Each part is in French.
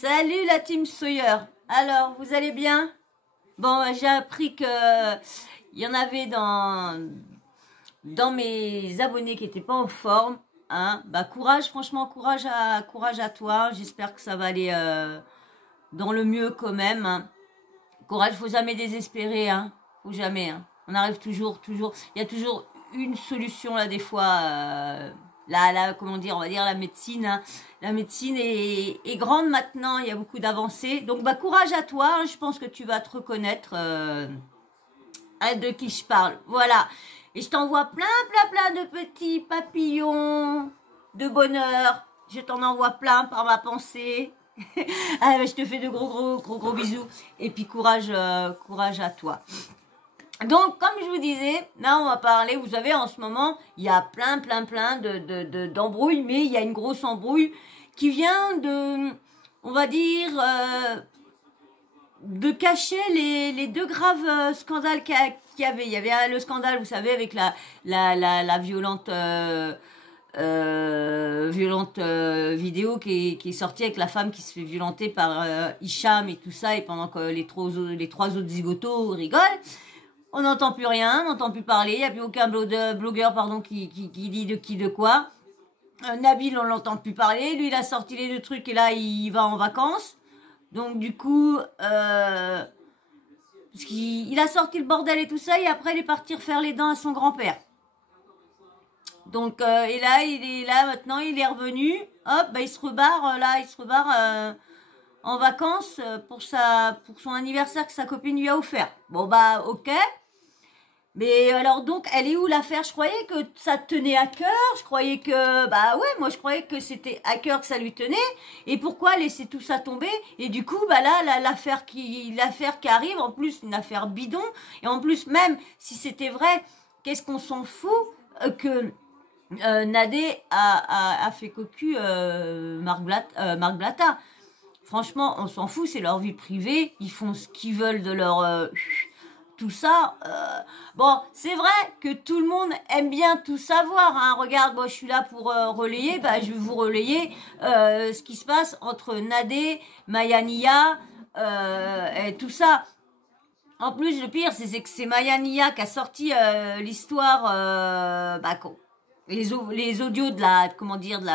Salut la team Sawyer. Alors, vous allez bien? Bon, j'ai appris que il y en avait dans mes abonnés qui n'étaient pas en forme. Hein. Bah courage, franchement, courage à toi. J'espère que ça va aller dans le mieux quand même. Hein. Courage, faut jamais désespérer. Hein. Faut jamais. Hein. On arrive toujours. Il y a toujours une solution là des fois. Comment dire, on va dire la médecine. Hein. La médecine est grande maintenant, il y a beaucoup d'avancées. Donc, bah, courage à toi, hein, je pense que tu vas te reconnaître de qui je parle. Voilà. Et je t'envoie plein de petits papillons de bonheur. Je t'en envoie plein par ma pensée. Ah, je te fais de gros bisous. Et puis, courage à toi. Donc, comme je vous disais, là, on va parler, vous savez, en ce moment, il y a plein d'embrouilles, mais il y a une grosse embrouille qui vient on va dire, de cacher les deux graves scandales qu'il y avait. Il y avait le scandale, vous savez, avec la violente vidéo qui est sortie avec la femme qui se fait violenter par Hicham et tout ça, et pendant que les trois autres zigotos rigolent. On n'entend plus rien, on n'entend plus parler, il n'y a plus aucun blogueur qui dit de quoi. Nabil, on l'entend plus parler, lui il a sorti les deux trucs et là il va en vacances. Donc du coup, parce qu'il a sorti le bordel et tout ça et après il est parti refaire les dents à son grand-père. Donc et là il est là maintenant, il est revenu, hop, bah il se rebarre en vacances pour son anniversaire que sa copine lui a offert. Bon bah ok. Mais alors donc, elle est où l'affaire? Je croyais que ça tenait à cœur, je croyais que, bah ouais, moi je croyais que c'était à cœur que ça lui tenait, et pourquoi laisser tout ça tomber? Et du coup, bah là, l'affaire qui arrive, en plus une affaire bidon, et en plus même, si c'était vrai, qu'est-ce qu'on s'en fout que Nadé a fait cocu Marc Blatta. Franchement, on s'en fout, c'est leur vie privée, ils font ce qu'ils veulent de leur... tout ça, bon, c'est vrai que tout le monde aime bien tout savoir, hein. Regarde, moi je suis là pour relayer, bah je vais vous relayer ce qui se passe entre Nadé, Mayania et tout ça. En plus, le pire, c'est que c'est Mayania qui a sorti l'histoire, les audios de la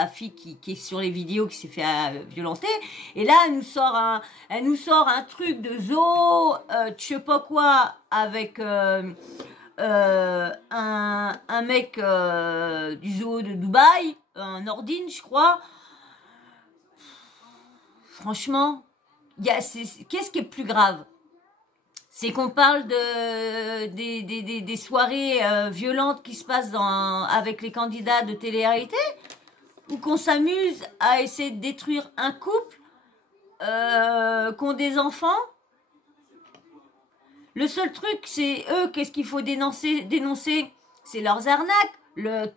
fille qui est sur les vidéos qui s'est fait violenter, et là elle nous sort un truc de zoo, je sais pas quoi, avec un mec du zoo de Dubaï, un Nordine je crois. Franchement, qu'est-ce qui est plus grave? C'est qu'on parle des soirées violentes qui se passent avec les candidats de télé-réalité, ou qu'on s'amuse à essayer de détruire un couple qui ont des enfants. Le seul truc, c'est eux, qu'est-ce qu'il faut dénoncer, c'est leurs arnaques,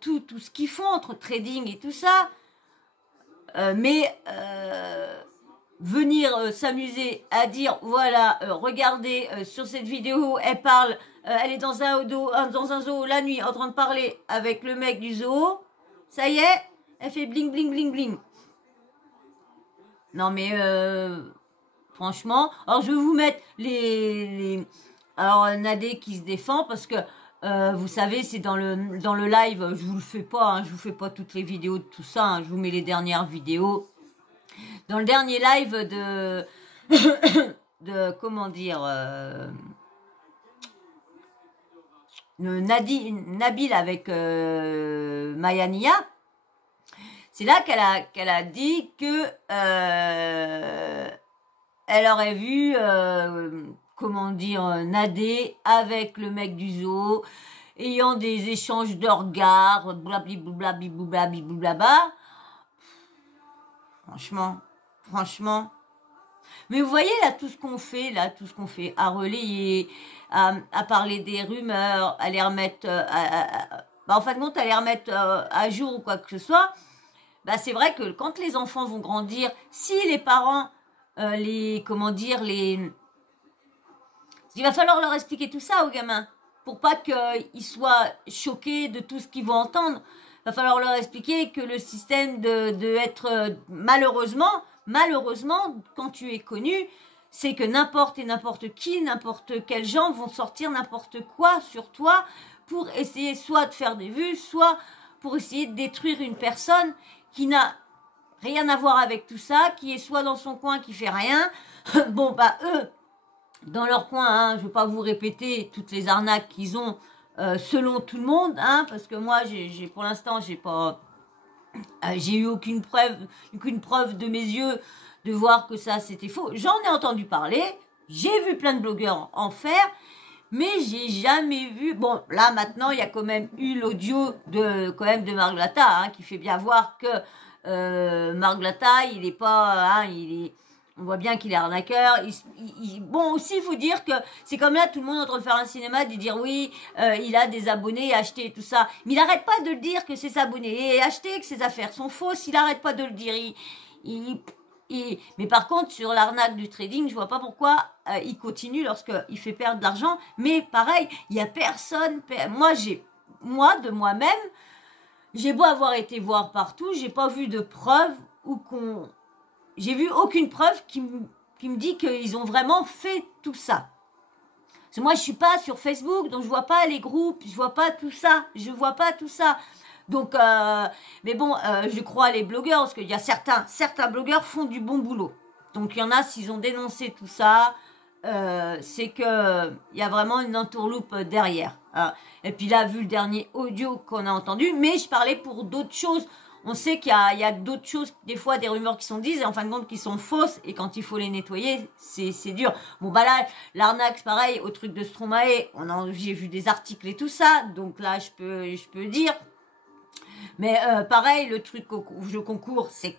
tout ce qu'ils font entre trading et tout ça. Venir s'amuser à dire voilà, regardez sur cette vidéo elle parle, elle est dans un zoo la nuit en train de parler avec le mec du zoo, ça y est, elle fait bling bling. Non mais franchement, alors je vais vous mettre alors Nadé qui se défend parce que vous savez, c'est dans le live, je vous le fais pas, hein, je vous fais pas toutes les vidéos de tout ça, hein, je vous mets les dernières vidéos. Dans le dernier live de comment dire, Nabil avec Mayania, c'est là qu'elle a dit que elle aurait vu comment dire, Nadé avec le mec du zoo, ayant des échanges de regards, blablabla. Franchement. Mais vous voyez là tout ce qu'on fait à relayer, à parler des rumeurs, à les remettre, en fin de compte, à les remettre à jour ou quoi que ce soit. Bah c'est vrai que quand les enfants vont grandir, si les parents, il va falloir leur expliquer tout ça aux gamins pour pas qu'ils soient choqués de tout ce qu'ils vont entendre. Il va falloir leur expliquer que le système de être malheureusement malheureusement, quand tu es connu, c'est que n'importe et n'importe qui, n'importe quels gens vont sortir n'importe quoi sur toi pour essayer soit de faire des vues, soit pour essayer de détruire une personne qui n'a rien à voir avec tout ça, qui est soit dans son coin, qui fait rien. Bon, bah eux, dans leur coin, hein, je ne vais pas vous répéter toutes les arnaques qu'ils ont selon tout le monde, hein, parce que moi, pour l'instant, j'ai eu aucune preuve de mes yeux de voir que ça c'était faux. J'en ai entendu parler, j'ai vu plein de blogueurs en faire, mais j'ai jamais vu. Bon, là maintenant, il y a quand même eu l'audio de Margolata, hein, qui fait bien voir que Margolata, il est pas, hein, on voit bien qu'il est arnaqueur. Bon, aussi, il faut dire que c'est comme là, tout le monde est en train de faire un cinéma, de dire oui, il a des abonnés et acheter tout ça. Mais il n'arrête pas de le dire que ses abonnés et acheter, que ses affaires sont fausses. Il n'arrête pas de le dire. Mais par contre, sur l'arnaque du trading, je vois pas pourquoi il continue lorsqu'il fait perdre de l'argent. Mais pareil, il y a personne. Moi, de moi-même, j'ai beau avoir été voir partout, j'ai pas vu de preuve j'ai vu aucune preuve qui me dit qu'ils ont vraiment fait tout ça. Parce que moi, je suis pas sur Facebook, donc je vois pas les groupes, je vois pas tout ça. Donc, mais bon, je crois les blogueurs, parce qu'il y a certains blogueurs font du bon boulot. Donc, il y en a, s'ils ont dénoncé tout ça, c'est que il y a vraiment une entourloupe derrière. Hein. Et puis là, vu le dernier audio qu'on a entendu, mais je parlais pour d'autres choses. On sait qu'il y a d'autres choses, des fois des rumeurs qui sont dites, et en fin de compte qui sont fausses, et quand il faut les nettoyer, c'est dur. Bon bah là, l'arnaque, pareil, au truc de Stromae, j'ai vu des articles et tout ça, donc là je peux dire. Mais pareil, le truc au jeu concours, c'est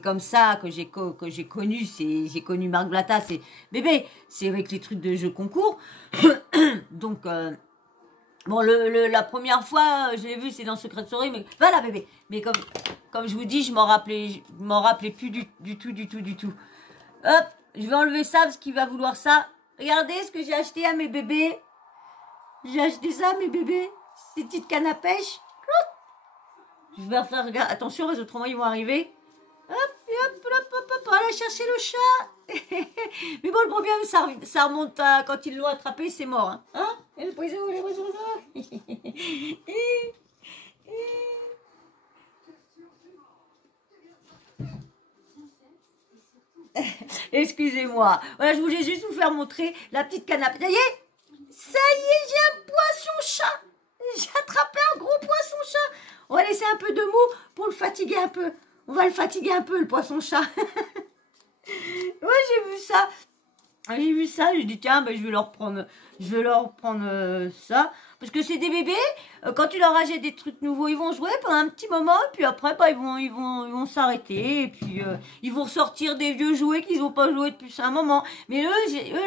comme ça que j'ai connu, j'ai connu Marc Blatta, c'est bébé, c'est avec les trucs de jeu concours. Donc bon, la première fois, je l'ai vu, c'est dans Secret Story, mais voilà, bébé. Mais comme je vous dis, je m'en rappelais plus du tout. Hop, je vais enlever ça parce qu'il va vouloir ça. Regardez ce que j'ai acheté à mes bébés. J'ai acheté ça à mes bébés. Ces petites cannes à pêche. Je vais faire, regarde, attention, parce que autrement ils vont arriver. Hop, on va aller chercher le chat. Mais bon, le problème, ça remonte à quand ils l'ont attrapé, c'est mort. Hein, et le poison, les poisons. Excusez-moi. Voilà, je voulais juste vous faire montrer la petite canne à pêche. Ça y est, j'ai un poisson-chat. J'ai attrapé un gros poisson-chat. On va laisser un peu de mou pour le fatiguer un peu. On va le fatiguer un peu, le poisson-chat. Ouais, j'ai vu ça. Je dis tiens, ben, je vais leur prendre ça. Parce que c'est des bébés, quand tu leur achètes des trucs nouveaux, ils vont jouer pendant un petit moment, puis après, bah, ils vont s'arrêter, et puis ils vont ressortir des vieux jouets qu'ils n'ont pas joué depuis un moment. Mais eux,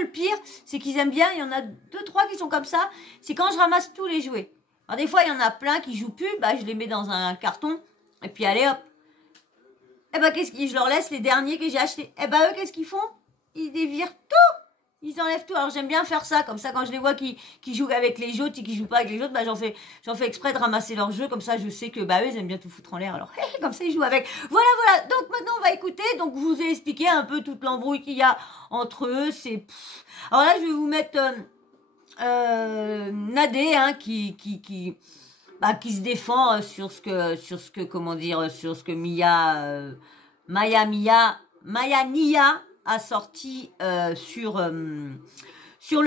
le pire, c'est qu'ils aiment bien, il y en a 2-3 qui sont comme ça, c'est quand je ramasse tous les jouets. Alors des fois, il y en a plein qui jouent plus, bah, je les mets dans un carton, et puis allez hop. Eh ben, je leur laisse les derniers que j'ai achetés. Eh ben, eux, qu'est-ce qu'ils font? Ils dévirent tout. Ils enlèvent tout. Alors, j'aime bien faire ça. Comme ça, quand je les vois qui jouent avec les autres et qui jouent pas avec les autres, bah, j'en fais exprès de ramasser leur jeu. Comme ça, je sais que, bah, eux, ils aiment bien tout foutre en l'air. Alors, comme ça, ils jouent avec. Voilà. Donc, maintenant, on va écouter. Donc, je vous ai expliqué un peu toute l'embrouille qu'il y a entre eux. Alors là, je vais vous mettre, Nadé, hein, qui se défend sur ce que Maya Nia a sorti sur le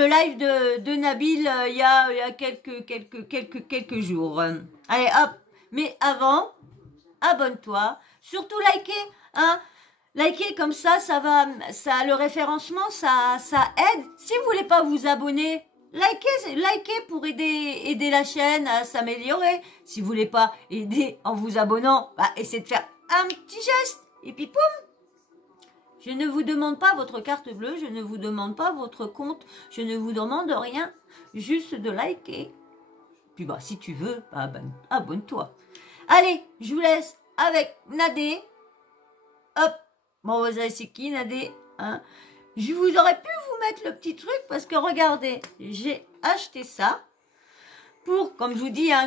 live de Nabil il y a quelques jours. Allez hop, mais avant, abonne-toi, surtout likez, hein. Likez comme ça le référencement, ça aide. Si vous voulez pas vous abonner, likez pour aider la chaîne à s'améliorer. Si vous voulez pas aider en vous abonnant, bah, essayez de faire un petit geste. Et puis poum. Je ne vous demande pas votre carte bleue, je ne vous demande pas votre compte, je ne vous demande rien, juste de liker. Puis bah, si tu veux, bah, abonne-toi. Allez, je vous laisse avec Nadé. Hop. Bon, vous savez c'est qui Nadé, hein? Je vous aurais pu vous mettre le petit truc parce que regardez, j'ai acheté ça. pour, comme je vous dis, hein,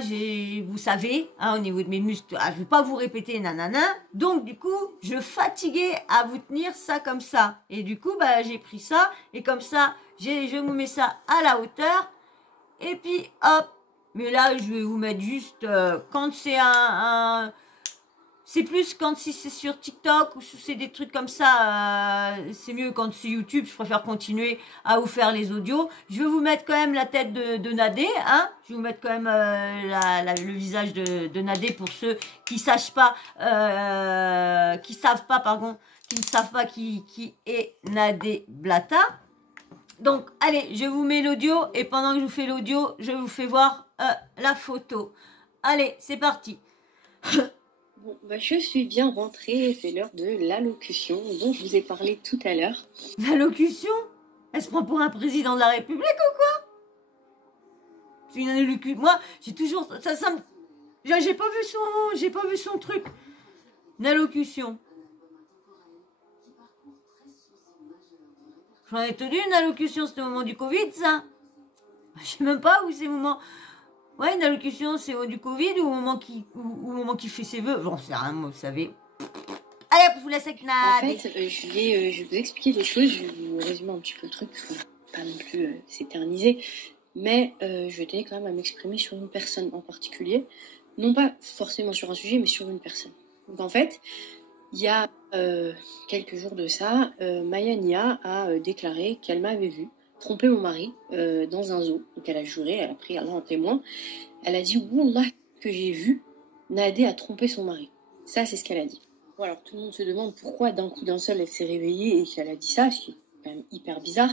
vous savez, hein, au niveau de mes muscles, je ne vais pas vous répéter nanana. Donc, du coup, je fatiguais à vous tenir ça comme ça. Et du coup, bah, j'ai pris ça. Et comme ça, je vous mets ça à la hauteur. Et puis, hop. Mais là, je vais vous mettre juste, quand c'est c'est plus quand si c'est sur TikTok ou si c'est des trucs comme ça, c'est mieux quand c'est YouTube. Je préfère continuer à vous faire les audios. Je vais vous mettre quand même la tête de Nadé, hein. Je vais vous mettre quand même le visage de Nadé pour ceux qui savent pas, qui ne savent pas qui est Nadé Blata. Donc, allez, je vous mets l'audio et pendant que je vous fais l'audio, je vous fais voir la photo. Allez, c'est parti. Bon, bah, je suis bien rentrée, c'est l'heure de l'allocution dont je vous ai parlé tout à l'heure. L'allocution? Elle se prend pour un président de la République ou quoi? C'est une allocution. Moi, j'ai toujours... J'ai pas vu son truc. Une allocution. J'en ai tenu une allocution, c'était au moment du Covid, ça. Je sais même pas où c'est le moment... Ouais, une allocution, c'est au du Covid ou au moment qui fait ses vœux. Bon, c'est rien, vous savez. Allez, hop, je vous laisse avec Nad. En fait, je vais vous expliquer les choses, je vais vous résumer un petit peu le truc, parce qu'on va pas non plus s'éterniser. Mais je tenais quand même à m'exprimer sur une personne en particulier. Non pas forcément sur un sujet, mais sur une personne. Donc en fait, il y a quelques jours de ça, Maya Nia a déclaré qu'elle m'avait vu tromper mon mari dans un zoo. Donc elle a juré, elle a pris Allah en témoin. Elle a dit « Wallah, que j'ai vu, Nadé a trompé son mari ». Ça, c'est ce qu'elle a dit. Bon, alors tout le monde se demande pourquoi d'un coup d'un seul elle s'est réveillée et qu'elle a dit ça, ce qui est quand même hyper bizarre.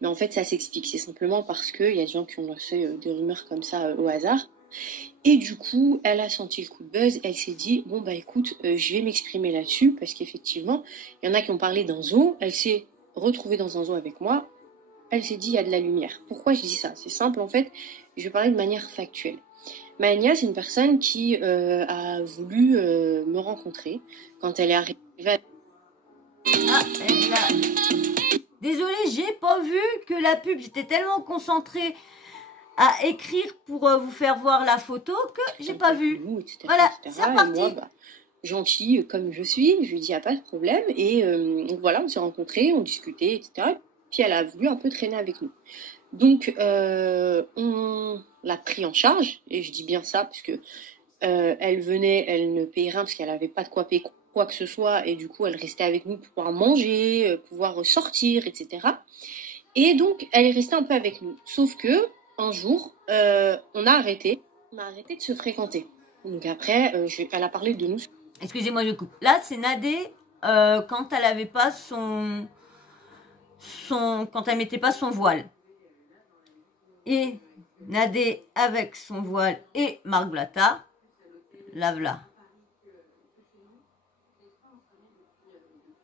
Mais en fait, ça s'explique. C'est simplement parce qu'il y a des gens qui ont lancé des rumeurs comme ça au hasard. Et du coup, elle a senti le coup de buzz, elle s'est dit, bon bah écoute, je vais m'exprimer là-dessus, parce qu'effectivement, il y en a qui ont parlé d'un zoo, elle s'est retrouvée dans un zoo avec moi, elle s'est dit, il y a de la lumière. Pourquoi je dis ça? C'est simple en fait, je vais parler de manière factuelle. Mania, c'est une personne qui a voulu me rencontrer quand elle est arrivée à... Ah, elle a... Désolée, j'ai pas vu que la pub, j'étais tellement concentrée à écrire pour vous faire voir la photo que j'ai pas vu. Etc., voilà, etc. c'est reparti. Moi, bah, gentille comme je suis, je lui dis, il n'y a pas de problème. Et voilà, on s'est rencontrés, on discutait, etc. Puis elle a voulu un peu traîner avec nous. Donc, on l'a pris en charge, et je dis bien ça, parce que elle venait, elle ne payait rien, parce qu'elle n'avait pas de quoi payer quoi que ce soit, et du coup, elle restait avec nous pour pouvoir manger, pouvoir sortir, etc. Et donc, elle est restée un peu avec nous. Sauf que, un jour, on a arrêté de se fréquenter. Donc après, elle a parlé de nous. Excusez-moi, je coupe. Là, c'est Nadé quand elle avait pas quand elle mettait pas son voile. Et Nadé avec son voile et Marc Blata, la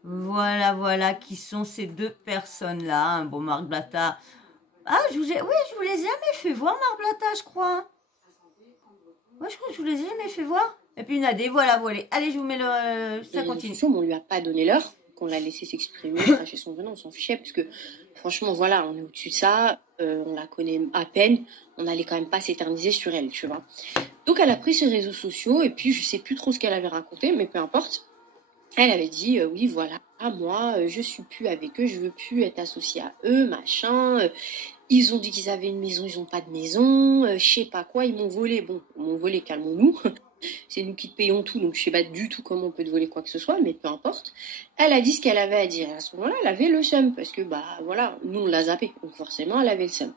voilà. Voilà qui sont ces deux personnes-là. Hein. Bon, Marc Blata. Ah, je vous les ai jamais fait voir, Marc Blata, je crois. Ouais, je crois que je vous les ai jamais fait voir. Et puis Nadé, voilà. Allez, je vous mets ça continue. On lui a pas donné l'heure, qu'on l'a laissé s'exprimer, chez son vrai nom, on s'en fichait, parce que franchement, voilà, on est au-dessus de ça, on la connaît à peine, on n'allait quand même pas s'éterniser sur elle, tu vois. Donc elle a pris ses réseaux sociaux, et puis je sais plus trop ce qu'elle avait raconté, mais peu importe. Elle avait dit, oui, voilà, moi, je suis plus avec eux, je veux plus être associée à eux, machin. Ils ont dit qu'ils avaient une maison, ils ont pas de maison, je sais pas quoi, ils m'ont volé. Bon, ils m'ont volé, calmons-nous. C'est nous qui payons tout, donc je sais pas du tout comment on peut te voler quoi que ce soit, mais peu importe. Elle a dit ce qu'elle avait à dire. À ce moment-là, elle avait le seum, parce que, bah, voilà, nous, on l'a zappé. Donc forcément, elle avait le seum.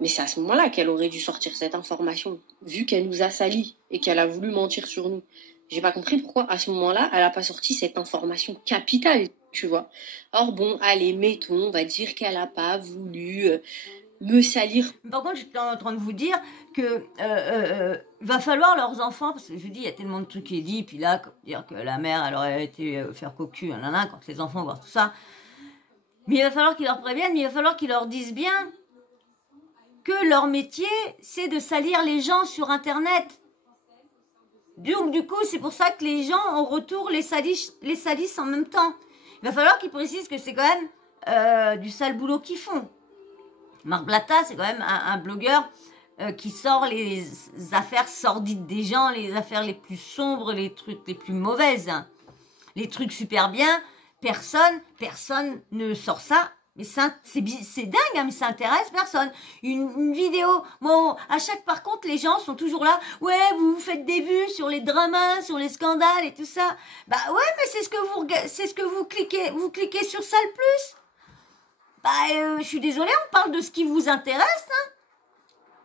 Mais c'est à ce moment-là qu'elle aurait dû sortir cette information, vu qu'elle nous a salis et qu'elle a voulu mentir sur nous. J'ai pas compris pourquoi, à ce moment-là, elle a pas sorti cette information capitale, tu vois. Or bon, allez, mettons, on va dire qu'elle a pas voulu me salir. Par contre, j'étais en train de vous dire que va falloir leurs enfants, parce que je dis, il y a tellement de trucs qui est dit, puis là, dire que la mère, elle aurait été faire cocu, quand les enfants voient tout ça. Mais il va falloir qu'ils leur préviennent, mais il va falloir qu'ils leur disent bien que leur métier, c'est de salir les gens sur Internet. Donc, du coup, c'est pour ça que les gens, en retour, les salissent en même temps. Il va falloir qu'ils précisent que c'est quand même du sale boulot qu'ils font. Marc Blata, c'est quand même un blogueur qui sort les affaires sordides des gens, les affaires les plus sombres, les trucs les plus mauvaises. Les trucs super bien, personne ne sort ça. Mais c'est dingue, hein, mais ça intéresse personne. Une vidéo, bon, par contre, les gens sont toujours là. Ouais, vous faites des vues sur les dramas, sur les scandales et tout ça. Bah ouais, mais c'est ce que vous cliquez sur ça le plus. Bah, je suis désolée, on parle de ce qui vous intéresse, hein.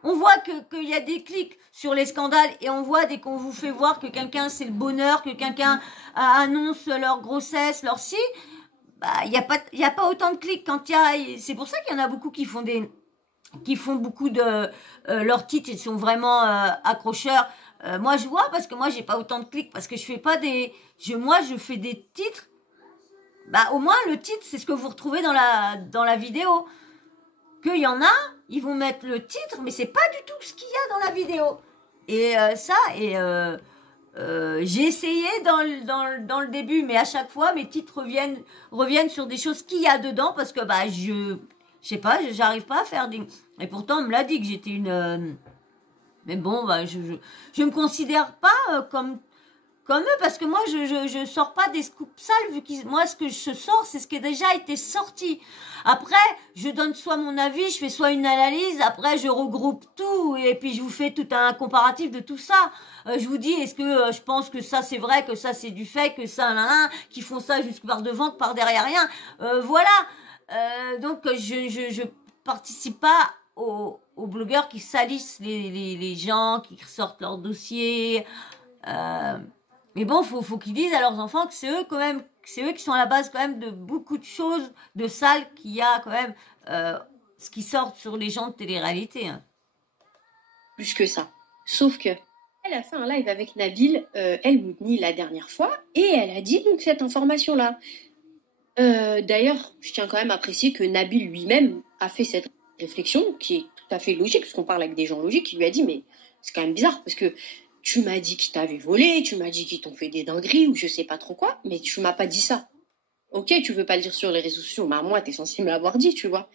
On voit qu'il y a des clics sur les scandales et on voit dès qu'on vous fait voir que quelqu'un c'est le bonheur, que quelqu'un annonce leur grossesse, leur si, bah il y a pas autant de clics quand c'est pour ça qu'il y en a beaucoup qui font beaucoup de leurs titres, ils sont vraiment accrocheurs. Moi je vois parce que moi j'ai pas autant de clics parce que je fais pas moi je fais des titres. Bah au moins le titre c'est ce que vous retrouvez dans la vidéo. Qu'il y en a, ils vont mettre le titre, mais c'est pas du tout ce qu'il y a dans la vidéo. Et j'ai essayé dans le début, mais à chaque fois, mes titres reviennent sur des choses qu'il y a dedans, parce que bah je sais pas, j'arrive pas à faire des... Et pourtant, on me l'a dit que j'étais une... Mais bon, bah je me considère pas comme eux, parce que moi je sors pas des scoops sales, vu que moi ce que je sors c'est ce qui a déjà été sorti. Après je donne soit mon avis, je fais soit une analyse, après je regroupe tout et puis je vous fais tout un comparatif de tout ça. Je vous dis est-ce que je pense que ça c'est vrai, que ça c'est du fait, que ça qui font ça jusque par devant, que par derrière rien. Voilà. Donc je participe pas aux blogueurs qui salissent les gens, qui ressortent leurs dossiers. Mais bon, faut qu'ils disent à leurs enfants que c'est eux quand même, c'est eux qui sont à la base quand même de beaucoup de choses, de sales qu'il y a quand même, ce qui sort sur les gens de télé-réalité. Hein. Plus que ça. Sauf que elle a fait un live avec Nabil El Moudni la dernière fois et elle a dit donc cette information-là. D'ailleurs, je tiens quand même à préciser que Nabil lui-même a fait cette réflexion qui est tout à fait logique, parce qu'on parle avec des gens logiques, il lui a dit mais c'est quand même bizarre parce que tu m'as dit qu'ils t'avaient volé, tu m'as dit qu'ils t'ont fait des dingueries ou je sais pas trop quoi, mais tu m'as pas dit ça. Ok, tu veux pas le dire sur les réseaux sociaux, mais à moi, t'es censé me l'avoir dit, tu vois.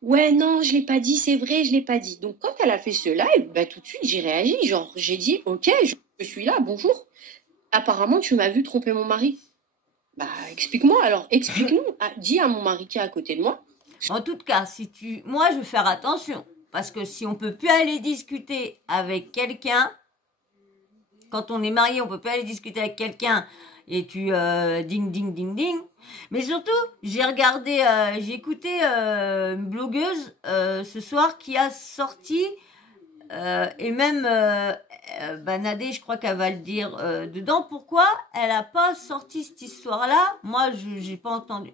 Ouais, non, je l'ai pas dit, c'est vrai, je l'ai pas dit. Donc quand elle a fait ce live, bah tout de suite, j'ai réagi, genre, j'ai dit, ok, je suis là, bonjour. Apparemment, tu m'as vu tromper mon mari. Bah, explique-moi, alors, explique-nous. Dis à mon mari qui est à côté de moi. En tout cas, moi, je vais faire attention, parce que si on peut plus aller discuter avec quelqu'un, quand on est marié, on peut pas aller discuter avec quelqu'un et tu ding ding ding ding. Mais surtout, j'ai écouté une blogueuse ce soir qui a sorti et même Nadé, je crois qu'elle va le dire dedans. Pourquoi elle a pas sorti cette histoire-là? Moi, j'ai pas entendu.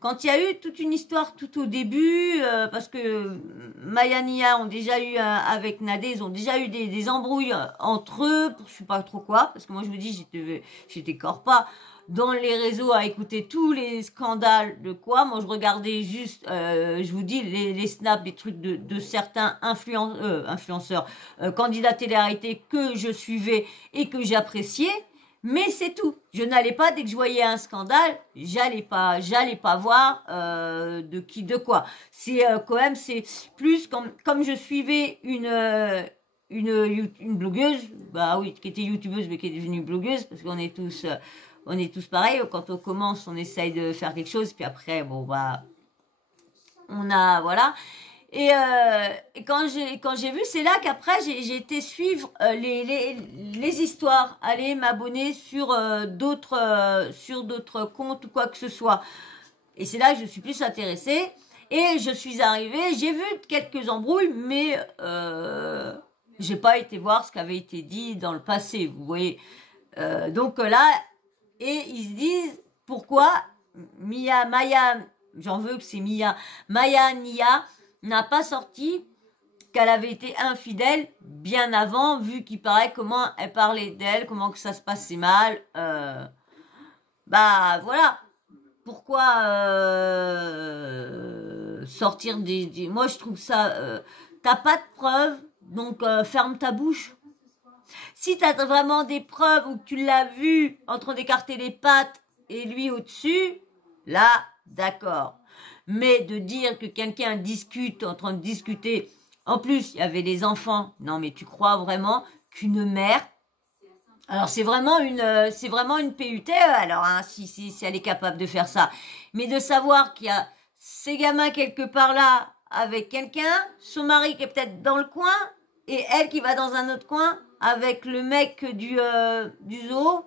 Quand il y a eu toute une histoire tout au début, parce que Maya Nia ont déjà eu avec Nadé, ils ont déjà eu des embrouilles entre eux, pour je sais pas trop quoi, parce que moi je me dis j'étais corps pas dans les réseaux à écouter tous les scandales de quoi. Moi je regardais juste, je vous dis les snaps, des trucs de certains influenceurs, candidats télé-réalité que je suivais et que j'appréciais. Mais c'est tout. Je n'allais pas, dès que je voyais un scandale, j'allais pas voir de quoi. C'est quand même, c'est plus comme je suivais une blogueuse, bah oui, qui était youtubeuse mais qui est devenue blogueuse, parce qu'on est tous pareils. Quand on commence, on essaye de faire quelque chose, puis après, bon bah, voilà. Et quand j'ai vu, c'est là qu'après j'ai été suivre les histoires, aller m'abonner sur d'autres comptes ou quoi que ce soit. Et c'est là que je suis plus intéressée. Et je suis arrivée, j'ai vu quelques embrouilles, mais j'ai pas été voir ce qui avait été dit dans le passé, vous voyez. Donc là, et ils se disent pourquoi Maya, j'en veux que c'est Maya Nia n'a pas sorti qu'elle avait été infidèle bien avant, vu qu'il paraît comment elle parlait d'elle, comment que ça se passait mal. Bah voilà. Pourquoi sortir des... Moi je trouve ça... t'as pas de preuves, donc ferme ta bouche. Si t'as vraiment des preuves ou que tu l'as vu en train d'écarter les pattes et lui au-dessus, là, d'accord. Mais de dire que quelqu'un discute, en train de discuter En plus, il y avait les enfants. Non, mais tu crois vraiment qu'une mère... Alors, c'est vraiment une PUTE, alors, hein, si elle est capable de faire ça. Mais de savoir qu'il y a ces gamins quelque part là, avec quelqu'un, son mari qui est peut-être dans le coin, et elle qui va dans un autre coin, avec le mec du zoo,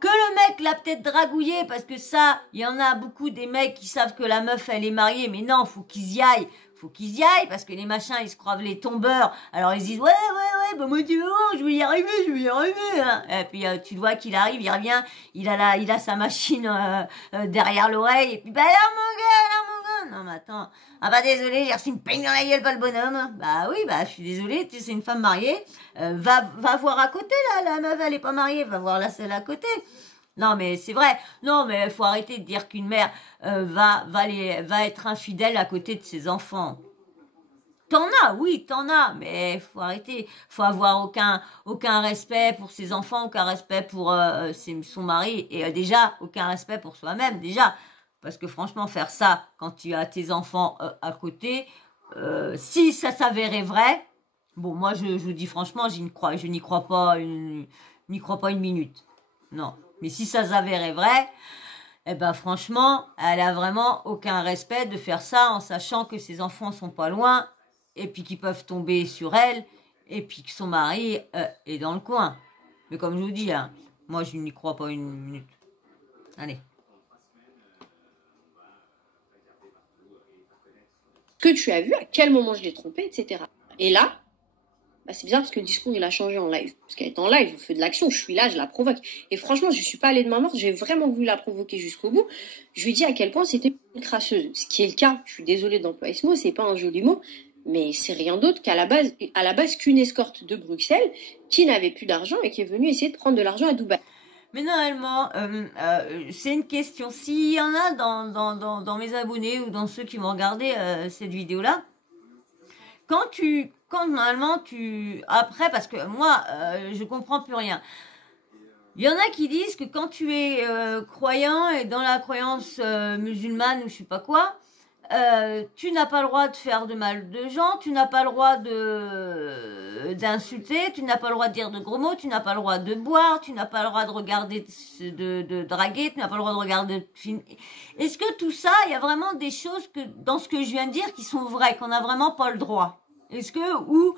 que le mec l'a peut-être dragouillé, parce que ça, il y en a beaucoup des mecs qui savent que la meuf, elle est mariée, mais non, faut qu'ils y aillent. Faut qu'ils y aillent, parce que les machins, ils se croient les tombeurs. Alors ils se disent, ouais, bah moi tu veux voir, je vais y arriver, hein. Et puis tu vois qu'il arrive, il revient, il a sa machine derrière l'oreille, et puis bah alors mon gars. Non mais attends, ah bah désolé, j'ai reçu une peigne dans la gueule, pas le bonhomme. Bah oui, bah je suis désolée, tu sais, c'est une femme mariée. Va voir à côté là, la meuf elle est pas mariée, va voir la celle à côté. Non mais c'est vrai, non mais faut arrêter de dire qu'une mère va être infidèle à côté de ses enfants. T'en as, oui, t'en as, mais faut arrêter. Faut avoir aucun respect pour ses enfants, aucun respect pour son mari, et déjà aucun respect pour soi-même déjà. Parce que franchement, faire ça quand tu as tes enfants à côté, si ça s'avérait vrai, bon, moi je dis franchement, je n'y crois pas une minute. Non. Mais si ça s'avérait vrai, eh ben franchement, elle a vraiment aucun respect de faire ça en sachant que ses enfants sont pas loin et puis qu'ils peuvent tomber sur elle et puis que son mari est dans le coin. Mais comme je vous dis, hein, moi je n'y crois pas une minute. Allez. Que tu as vu, à quel moment je l'ai trompé, etc. Et là, bah c'est bizarre parce que le discours il a changé en live. Parce qu'elle est en live, je fais de l'action, je suis là, je la provoque. Et franchement, je suis pas allée de main morte, j'ai vraiment voulu la provoquer jusqu'au bout. Je lui ai dit à quel point c'était une crasseuse. Ce qui est le cas, je suis désolée d'employer ce mot, c'est pas un joli mot, mais c'est rien d'autre qu'à la base qu'une escorte de Bruxelles qui n'avait plus d'argent et qui est venue essayer de prendre de l'argent à Dubaï. Mais normalement, c'est une question. S'il y en a dans mes abonnés ou dans ceux qui m'ont regardé cette vidéo-là, quand normalement après, parce que moi, je comprends plus rien. Il y en a qui disent que quand tu es croyant et dans la croyance musulmane ou je sais pas quoi, tu n'as pas le droit de faire de mal de gens, tu n'as pas le droit d'insulter, tu n'as pas le droit de dire de gros mots, tu n'as pas le droit de boire, tu n'as pas le droit de regarder, de draguer, tu n'as pas le droit de regarder de film. Est-ce que tout ça, il y a vraiment des choses dans ce que je viens de dire qui sont vraies, qu'on n'a vraiment pas le droit? Est-ce que, ou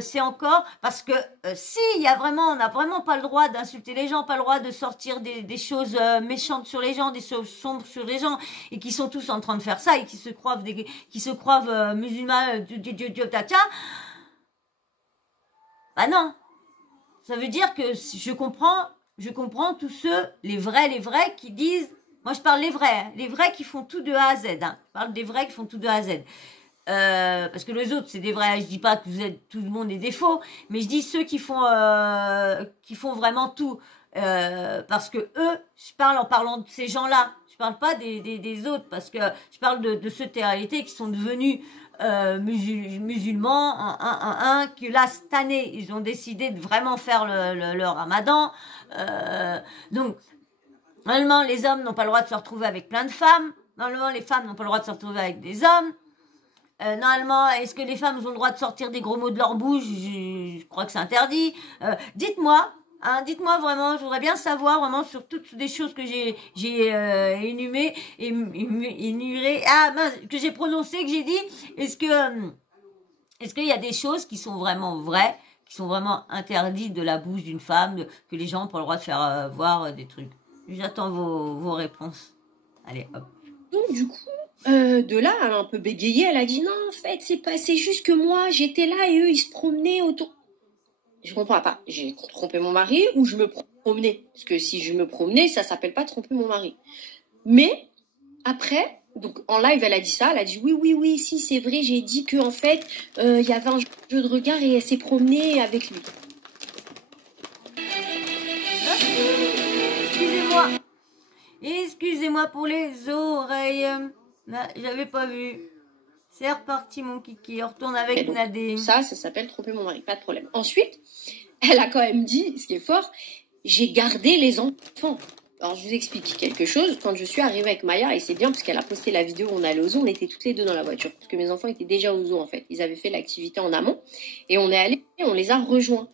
c'est encore, parce que si il y a vraiment, on n'a vraiment pas le droit d'insulter les gens, pas le droit de sortir des choses méchantes sur les gens, des choses sombres sur les gens, et qui sont tous en train de faire ça, et qui se croient musulmans, bah non. Ça veut dire que je comprends tous ceux, les vrais qui disent, moi je parle les vrais qui font tout de A à Z, hein. Je parle des vrais qui font tout de A à Z. Parce que les autres c'est des vrais, je dis pas que tout le monde est des faux, mais je dis ceux qui font vraiment tout, parce que eux, je parle en parlant de ces gens-là, je parle pas des autres, parce que je parle de ceux de réalité qui sont devenus musulmans, que là cette année ils ont décidé de vraiment faire le ramadan, donc normalement les hommes n'ont pas le droit de se retrouver avec plein de femmes, normalement les femmes n'ont pas le droit de se retrouver avec des hommes. Normalement, est-ce que les femmes ont le droit de sortir des gros mots de leur bouche? Je crois que c'est interdit. Dites-moi vraiment, je voudrais bien savoir vraiment sur toutes les choses que j'ai énumérées, que j'ai prononcées, que j'ai dit. Est-ce qu'il y a des choses qui sont vraiment vraies, qui sont vraiment interdites de la bouche d'une femme, que les gens n'ont pas le droit de faire voir des trucs? J'attends vos réponses. Allez, hop. Donc du coup, de là, elle a un peu bégayé, elle a dit non, en fait, c'est juste que moi, j'étais là et eux, ils se promenaient autour. Je comprends pas. J'ai trompé mon mari ou je me promenais? Parce que si je me promenais, ça s'appelle pas tromper mon mari. Mais après, donc en live, elle a dit ça, elle a dit oui, si c'est vrai, j'ai dit que en fait, il y avait un jeu de regard et elle s'est promenée avec lui. Excusez-moi pour les oreilles. Là, j'avais pas vu. C'est reparti mon kiki, on retourne avec Nadé. Ça s'appelle tromper mon mari, pas de problème. Ensuite, elle a quand même dit, ce qui est fort, j'ai gardé les enfants. Alors, je vous explique quelque chose. Quand je suis arrivée avec Maya, et c'est bien parce qu'elle a posté la vidéo où on allait au zoo, on était toutes les deux dans la voiture. Parce que mes enfants étaient déjà au zoo, en fait. Ils avaient fait l'activité en amont. Et on est allés, on les a rejoints.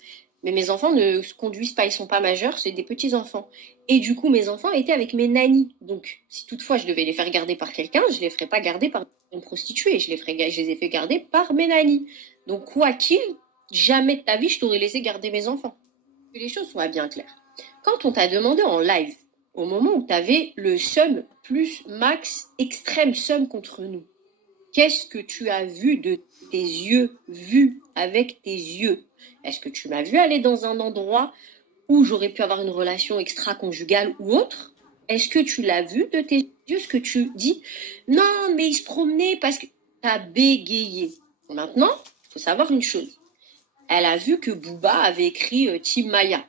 Mais mes enfants ne se conduisent pas, ils sont pas majeurs, c'est des petits-enfants. Et du coup, mes enfants étaient avec mes nannies. Donc, si toutefois je devais les faire garder par quelqu'un, je les ferais pas garder par une prostituée. Je les ai fait garder par mes nannies. Donc, quoi qu'il, jamais de ta vie, je t'aurais laissé garder mes enfants. Que les choses soient bien claires. Quand on t'a demandé en live, au moment où tu avais le seum plus max extrême seum contre nous, qu'est-ce que tu as vu de tes yeux, vu avec tes yeux? Est-ce que tu m'as vu aller dans un endroit où j'aurais pu avoir une relation extra-conjugale ou autre? Est-ce que tu l'as vu de tes yeux, ce que tu dis? Non, mais il se promenait parce que t'as bégayé. Maintenant, il faut savoir une chose. Elle a vu que Booba avait écrit Team Maya.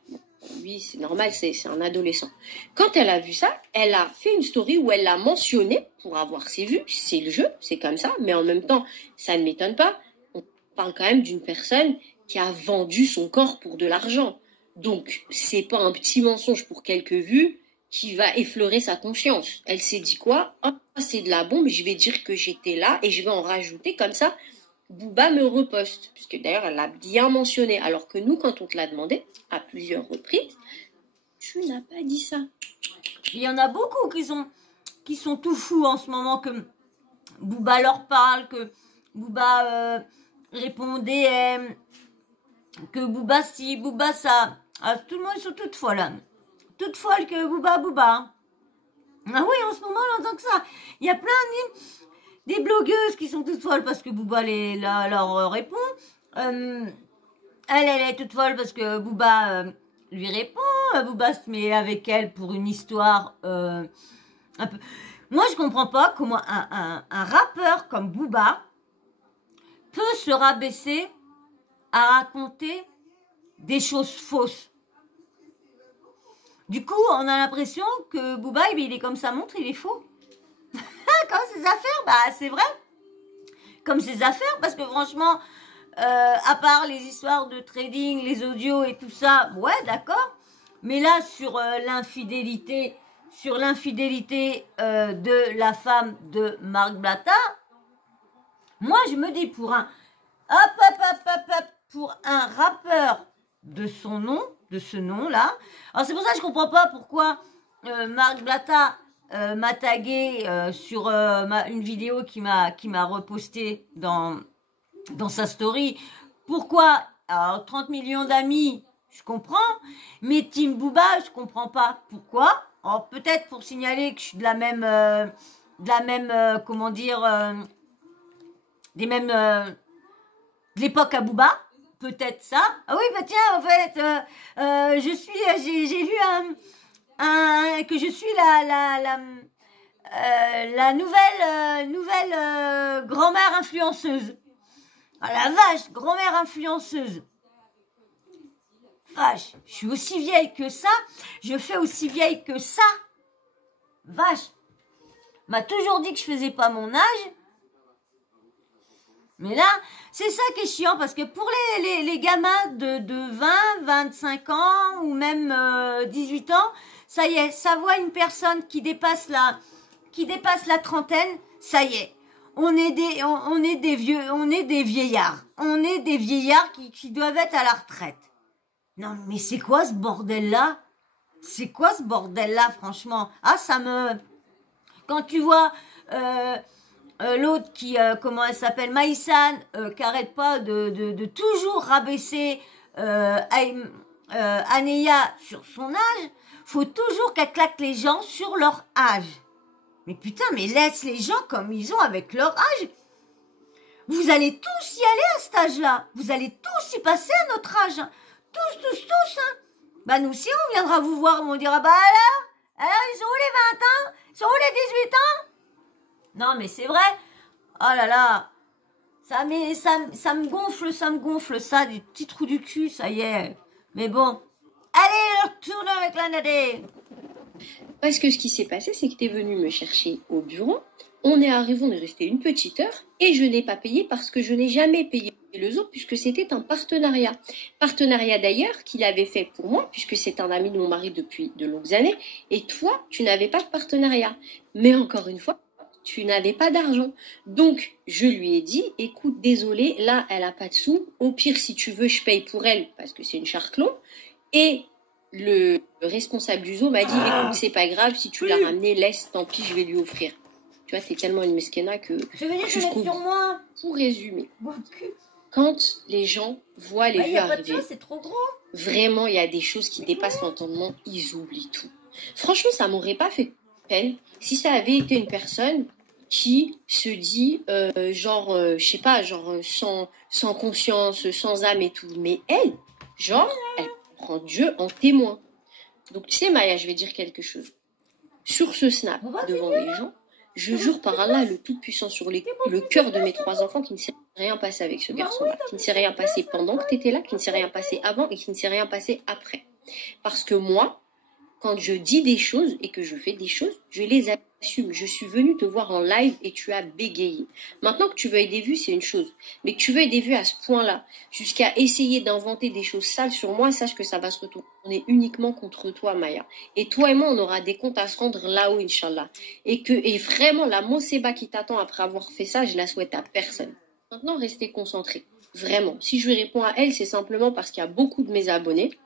Lui, c'est normal, c'est un adolescent. Quand elle a vu ça, elle a fait une story où elle l'a mentionné pour avoir ses vues. C'est le jeu, c'est comme ça. Mais en même temps, ça ne m'étonne pas. On parle quand même d'une personne qui a vendu son corps pour de l'argent. Donc, c'est pas un petit mensonge pour quelques vues qui va effleurer sa conscience. Elle s'est dit quoi? Oh, c'est de la bombe, je vais dire que j'étais là et je vais en rajouter comme ça. Booba me reposte, puisque d'ailleurs elle l'a bien mentionné, alors que nous, quand on te l'a demandé, à plusieurs reprises, tu n'as pas dit ça. Il y en a beaucoup qui sont tout fous en ce moment, que Booba leur parle, que Booba répond DM, que Booba si, Booba ça. Ah, tout le monde sont toutes folles. Hein. Toutes folles que Booba. Ah oui, en ce moment, on entend que ça. Il y a plein des blogueuses qui sont toutes folles parce que Booba leur répond. Elle est toute folle parce que Booba lui répond. Booba se met avec elle pour une histoire un peu... Moi, je comprends pas comment un rappeur comme Booba peut se rabaisser à raconter des choses fausses. Du coup, on a l'impression que Booba, il est comme sa montre, il est faux. Comme ses affaires, bah c'est vrai. Comme ses affaires, parce que franchement, à part les histoires de trading, les audios et tout ça, ouais, d'accord. Mais là, sur l'infidélité, de la femme de Marc Blatta, moi, je me dis pour un, pour un rappeur de son nom, de ce nom-là. Alors c'est pour ça que je comprends pas pourquoi Marc Blatta m'a tagué sur une vidéo qui m'a reposté dans sa story. Pourquoi? Alors 30 millions d'amis, je comprends, mais Team Booba, je comprends pas. Pourquoi? Alors peut-être pour signaler que je suis de la même comment dire, de l'époque à Booba. Peut-être ça. Ah oui, bah tiens, en fait, j'ai vu que je suis la nouvelle grand-mère influenceuse. Ah la vache, grand-mère influenceuse. Vache, je suis aussi vieille que ça, je fais aussi vieille que ça. Vache, m'a toujours dit que je faisais pas mon âge. Mais là, c'est ça qui est chiant, parce que pour les gamins de 20, 25 ans, ou même 18 ans, ça y est, ça voit une personne qui dépasse la trentaine, ça y est. On est des vieillards. On est des vieillards qui doivent être à la retraite. Non, mais c'est quoi ce bordel-là? C'est quoi ce bordel-là, franchement? Ah, ça me... Quand tu vois... l'autre qui, comment elle s'appelle, Maïsan, qui arrête pas de toujours rabaisser Anéa sur son âge, faut toujours qu'elle claque les gens sur leur âge. Mais putain, mais laisse les gens comme ils ont avec leur âge. Vous allez tous y aller à cet âge-là. Vous allez tous y passer à notre âge. Tous, hein. Bah nous aussi, on viendra vous voir, on dira, bah alors, ils sont où les 20 ans? Ils sont où les 18 ans? Non, mais c'est vrai. Oh là là. Ça me gonfle, ça, des petits trous du cul, ça y est. Mais bon. Allez, retourne avec la Nadé. Parce que ce qui s'est passé, c'est que tu es venu me chercher au bureau On est arrivé, on est resté une petite heure et je n'ai pas payé parce que je n'ai jamais payé le zoo puisque c'était un partenariat. Partenariat d'ailleurs qu'il avait fait pour moi puisque c'est un ami de mon mari depuis de longues années et toi, tu n'avais pas de partenariat. Mais encore une fois, tu n'avais pas d'argent. Donc, je lui ai dit, écoute, désolé, là, elle a pas de sous. Au pire, si tu veux, je paye pour elle parce que c'est une charclot. Et le responsable du zoo m'a dit, écoute, c'est pas grave, si tu l'as ramené, laisse, tant pis, je vais lui offrir. Tu vois, c'est tellement une mesquena que jusqu'au sur moi. Pour résumer, quand les gens voient les vues arriver, c'est trop gros. Vraiment, il y a des choses qui dépassent l'entendement, ils oublient tout. Franchement, ça m'aurait pas fait peine si ça avait été une personne qui se dit je sais pas, sans conscience, sans âme et tout. Mais elle, elle prend Dieu en témoin. Donc tu sais Maya, je vais dire quelque chose. Sur ce snap, devant les gens, je jure par Allah, le Tout-Puissant sur le cœur de mes 3 enfants, qui ne s'est rien passé avec ce garçon-là, qui ne s'est rien passé pendant que tu étais là, qui ne s'est rien passé avant et qui ne s'est rien passé après. Parce que moi, quand je dis des choses et que je fais des choses, je les assume. Je suis venue te voir en live et tu as bégayé. Maintenant que tu veuilles des vues, c'est une chose. Mais que tu veuilles des vues à ce point-là, jusqu'à essayer d'inventer des choses sales sur moi, sache que ça va se retourner uniquement contre toi, Maya. Et toi et moi, on aura des comptes à se rendre là-haut, Inch'Allah. Et vraiment, la Moseba qui t'attend après avoir fait ça, je la souhaite à personne. Maintenant, restez concentrés. Vraiment. Si je lui réponds à elle, c'est simplement parce qu'il y a beaucoup de mes abonnés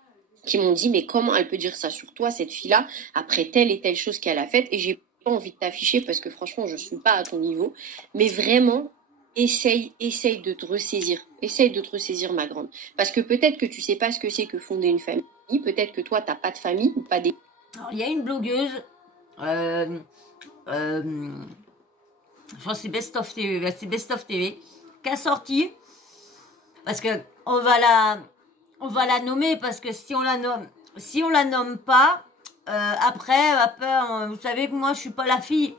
qui m'ont dit, mais comment elle peut dire ça sur toi, cette fille-là, après telle et telle chose qu'elle a faite, et j'ai pas envie de t'afficher parce que franchement, je suis pas à ton niveau, mais vraiment, essaye de te ressaisir, ma grande. Parce que peut-être que tu sais pas ce que c'est que fonder une famille, peut-être que toi, t'as pas de famille, ou pas des... Alors, il y a une blogueuse, je crois que c'est Best of TV, qui a sorti, parce que on va la nommer parce que si on la nomme pas, après, vous savez que moi je suis pas la fille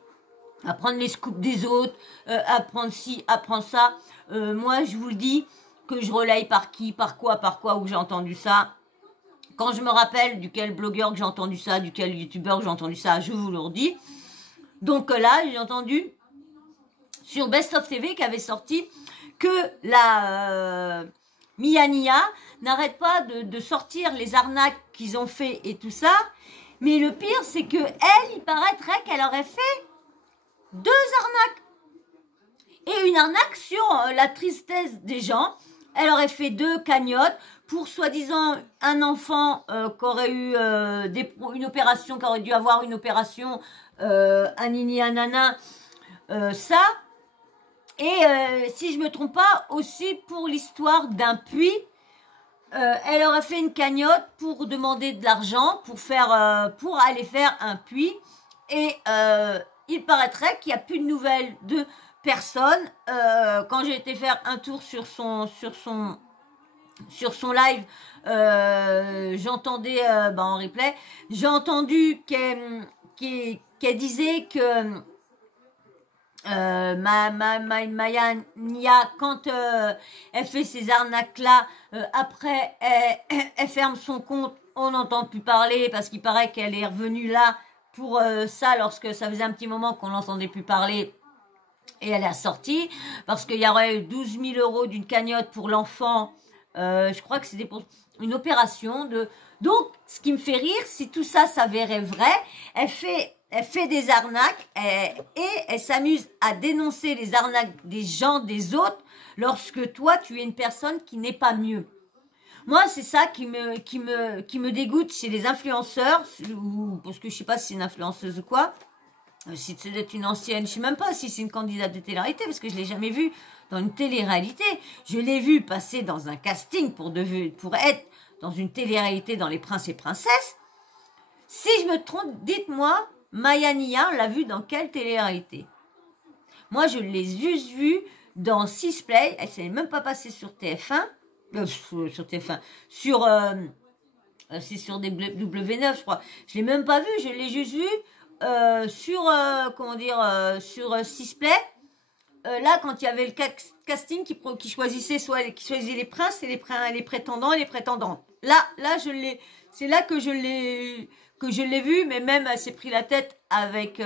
à prendre les scoops des autres, à prendre ci, à prendre ça. Moi je vous le dis que je relaye par qui, par quoi, où j'ai entendu ça. Quand je me rappelle duquel blogueur que j'ai entendu ça, duquel youtubeur que j'ai entendu ça, je vous le redis. Donc là j'ai entendu sur Best of TV qui avait sorti que la Miania n'arrête pas de sortir les arnaques qu'ils ont fait et tout ça. Mais le pire, c'est que elle, il paraîtrait qu'elle aurait fait 2 arnaques. Et une arnaque sur la tristesse des gens. Elle aurait fait 2 cagnottes pour soi-disant un enfant qui aurait eu une opération, qui aurait dû avoir une opération, un nini, un nana, ça. Et si je me trompe pas, aussi pour l'histoire d'un puits. Elle aurait fait une cagnotte pour demander de l'argent pour aller faire un puits et il paraîtrait qu'il n'y a plus de nouvelles de personne. Quand j'ai été faire un tour sur son live, j'entendais en replay, j'ai entendu qu'elle disait que Maya Nia, quand elle fait ces arnaques-là, après elle ferme son compte, on n'entend plus parler parce qu'il paraît qu'elle est revenue là pour ça lorsque ça faisait un petit moment qu'on n'entendait plus parler et elle est sortie parce qu'il y aurait eu 12 000 euros d'une cagnotte pour l'enfant, je crois que c'était pour une opération de... Donc, ce qui me fait rire, si tout ça s'avérait vrai, elle fait des arnaques et elle s'amuse à dénoncer les arnaques des gens, des autres, lorsque toi, tu es une personne qui n'est pas mieux. Moi, c'est ça qui me dégoûte chez les influenceurs, parce que je sais pas si c'est une influenceuse ou quoi, si c'est une ancienne, je sais même pas si c'est une candidate de télé-réalité, parce que je l'ai jamais vue dans une télé-réalité. Je l'ai vue passer dans un casting pour être dans une télé-réalité dans Les Princes et Princesses. Si je me trompe, dites-moi, Maya Nia, on l'a vue dans quelle télé-réalité? Moi, je l'ai juste vue dans Sisplay. Elle s'est même pas passée sur TF1. Sur TF1. C'est sur des W9, je crois. Je l'ai même pas vue. Je l'ai juste vue sur Sisplay. Là, quand il y avait le casting qui choisissait les princes et les prétendants et les prétendantes. Là, c'est là que je l'ai vue, mais même elle s'est pris la tête avec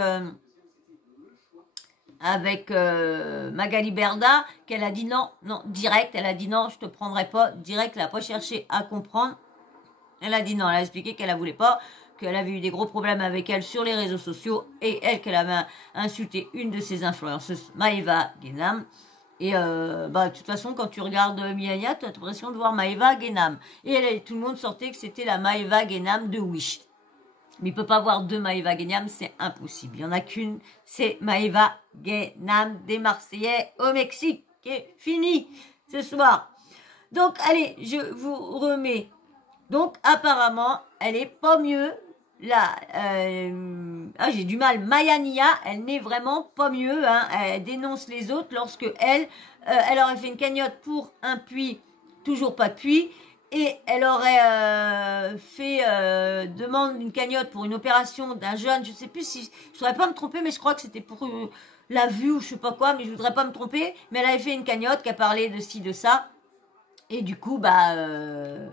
avec Magali Berda, qu'elle a dit non, non, direct, elle a dit non, je te prendrai pas, direct, elle n'a pas cherché à comprendre. Elle a dit non, elle a expliqué qu'elle ne voulait pas, qu'elle avait eu des gros problèmes avec elle sur les réseaux sociaux, et elle, qu'elle avait insulté une de ses influenceuses, Maëva Guénam. Et de toute façon, quand tu regardes Miania, tu as l'impression de voir Maëva Guénam. Et tout le monde sortait que c'était la Maëva Guénam de Wish. Mais il ne peut pas avoir deux Maëva Guénam, c'est impossible. Il n'y en a qu'une, c'est Maëva Guénam des Marseillais au Mexique, qui est fini ce soir. Donc, allez, je vous remets. Donc, apparemment, elle est pas mieux. Là, j'ai du mal. Mayania, elle n'est vraiment pas mieux. Hein. Elle dénonce les autres lorsque elle aurait fait une cagnotte pour un puits, toujours pas de puits. Et elle aurait demande d'une cagnotte pour une opération d'un jeune, je sais plus si, je voudrais pas me tromper, mais je crois que c'était pour la vue ou je sais pas quoi, mais je voudrais pas me tromper. Mais elle avait fait une cagnotte qui a parlé de ci, de ça. Et du coup, elle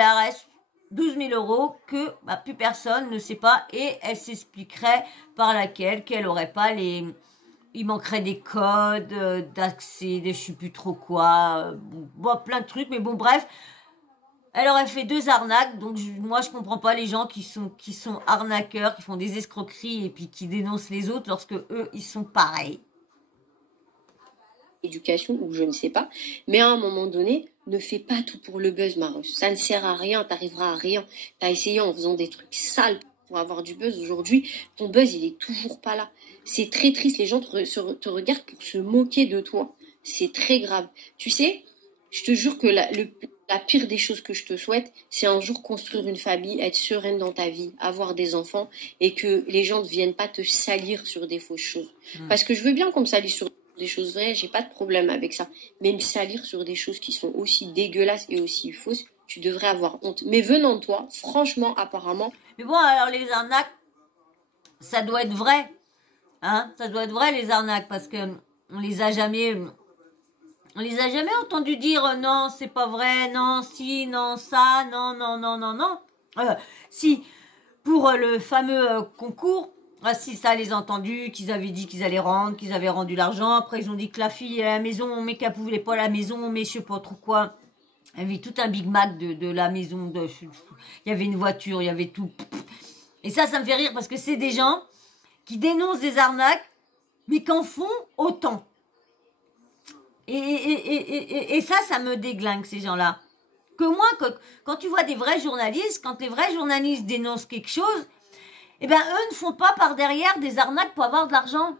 reste 12 000 € que plus personne ne sait pas. Et elle s'expliquerait par laquelle qu'elle aurait pas les... Il manquerait des codes d'accès, des je sais plus trop quoi, plein de trucs, mais bon, bref. Elle aurait fait 2 arnaques, donc moi je comprends pas les gens qui sont arnaqueurs, qui font des escroqueries et puis qui dénoncent les autres lorsque eux, ils sont pareils. Éducation ou je ne sais pas, mais à un moment donné, ne fais pas tout pour le buzz, Maros. Ça ne sert à rien, t'arriveras à rien. T'as essayé en faisant des trucs sales pour avoir du buzz. Aujourd'hui, ton buzz, il est toujours pas là. C'est très triste. Les gens te regardent pour se moquer de toi. C'est très grave. Tu sais, je te jure que la pire des choses que je te souhaite, c'est un jour construire une famille, être sereine dans ta vie, avoir des enfants et que les gens ne viennent pas te salir sur des fausses choses. Parce que je veux bien qu'on me salisse sur des choses vraies, j'ai pas de problème avec ça. Mais me salir sur des choses qui sont aussi dégueulasses et aussi fausses, tu devrais avoir honte. Mais venant de toi, franchement, apparemment... Mais bon, alors les arnaques, ça doit être vrai. Hein, ça doit être vrai les arnaques parce que on les a jamais entendu dire non, c'est pas vrai, non, si, non, ça, non, non, non, non, non. Si, pour le fameux concours, si ça les a entendus, qu'ils avaient dit qu'ils allaient rendre, qu'ils avaient rendu l'argent. Après, ils ont dit que la fille à la maison, mais qu'elle pouvait pas à la maison, mais je sais pas trop quoi. Il y avait tout un Big Mac de la maison. Il y avait une voiture, il y avait tout. Et ça me fait rire parce que c'est des gens qui dénoncent des arnaques, mais qu'en font autant. Et ça me déglingue, ces gens-là. Que moi, quand tu vois des vrais journalistes, quand les vrais journalistes dénoncent quelque chose, eh ben, eux ne font pas par derrière des arnaques pour avoir de l'argent.